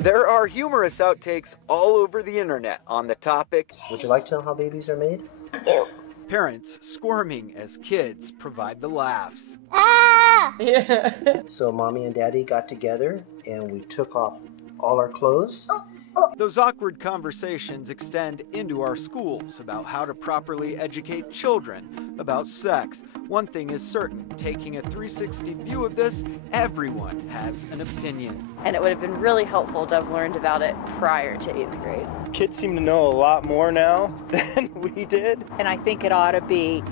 There are humorous outtakes all over the internet on the topic. Would you like to know how babies are made? Parents squirming as kids provide the laughs. Ah! Yeah. So mommy and daddy got together and we took off all our clothes. Those awkward conversations extend into our schools about how to properly educate children about sex. One thing is certain, taking a 360 view of this, everyone has an opinion. And it would have been really helpful to have learned about it prior to 8th grade. Kids seem to know a lot more now than we did. And I think it ought to be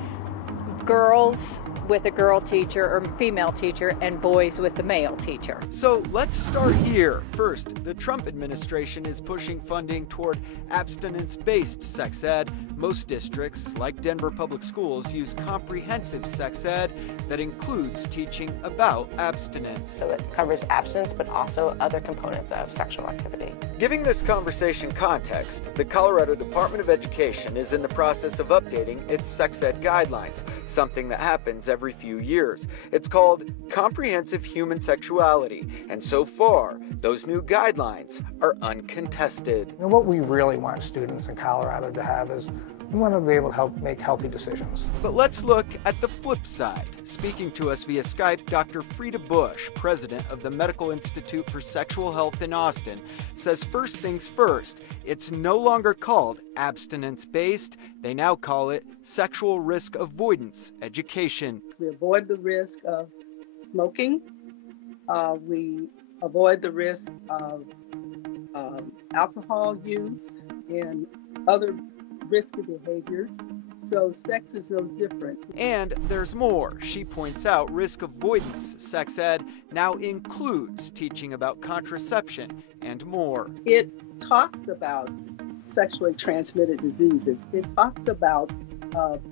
girls with a girl teacher or female teacher and boys with the male teacher. So let's start here. First, the Trump administration is pushing funding toward abstinence-based sex ed. Most districts, like Denver Public Schools, use comprehensive sex ed that includes teaching about abstinence. So it covers abstinence, but also other components of sexual activity. Giving this conversation context, the Colorado Department of Education is in the process of updating its sex ed guidelines, something that happens every few years. It's called Comprehensive Human Sexuality, and so far, those new guidelines are uncontested. And what we really want students in Colorado to have is we want to be able to help make healthy decisions. But let's look at the flip side. Speaking to us via Skype, Dr. Frida Bush, president of the Medical Institute for Sexual Health in Austin, says first things first, it's no longer called abstinence-based. They now call it sexual risk avoidance education. We avoid the risk of smoking. We avoid the risk of alcohol use and other risky behaviors. So sex is no different. And there's more. She points out risk avoidance sex ed now includes teaching about contraception and more. It talks about sexually transmitted diseases. It talks about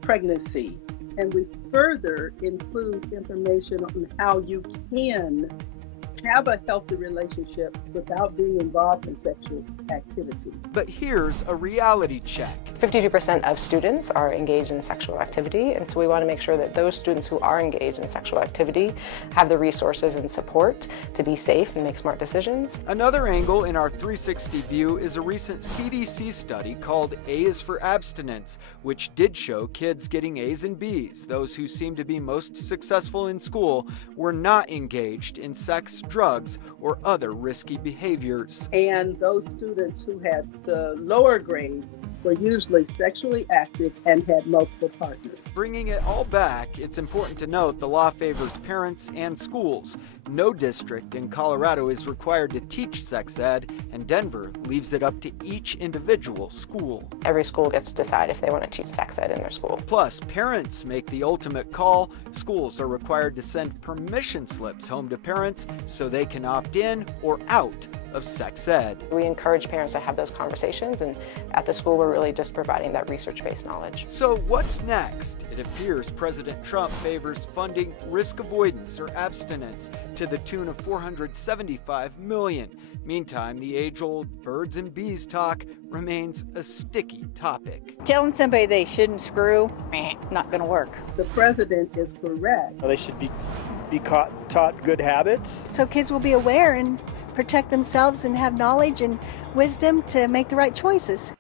pregnancy. And we further include information on how you can have a healthy relationship without being involved in sexual activity. But here's a reality check. 52% of students are engaged in sexual activity, and so we want to make sure that those students who are engaged in sexual activity have the resources and support to be safe and make smart decisions. Another angle in our 360 view is a recent CDC study called A is for Abstinence, which did show kids getting A's and B's, those who seemed to be most successful in school, were not engaged in sex, drugs, or other risky behaviors. And those students who had the lower grades were usually sexually active and had multiple partners. Bringing it all back, it's important to note the law favors parents and schools. No district in Colorado is required to teach sex ed, and Denver leaves it up to each individual school. Every school gets to decide if they want to teach sex ed in their school. Plus, parents make the ultimate call. Schools are required to send permission slips home to parents so they can opt in or out of sex ed. We encourage parents to have those conversations, and at the school we're really just providing that research-based knowledge. So what's next? It appears President Trump favors funding risk avoidance or abstinence to the tune of $475 million. Meantime, the age-old birds and bees talk remains a sticky topic. Telling somebody they shouldn't screw, not going to work. The president is correct. They should be taught good habits. So kids will be aware and protect themselves and have knowledge and wisdom to make the right choices.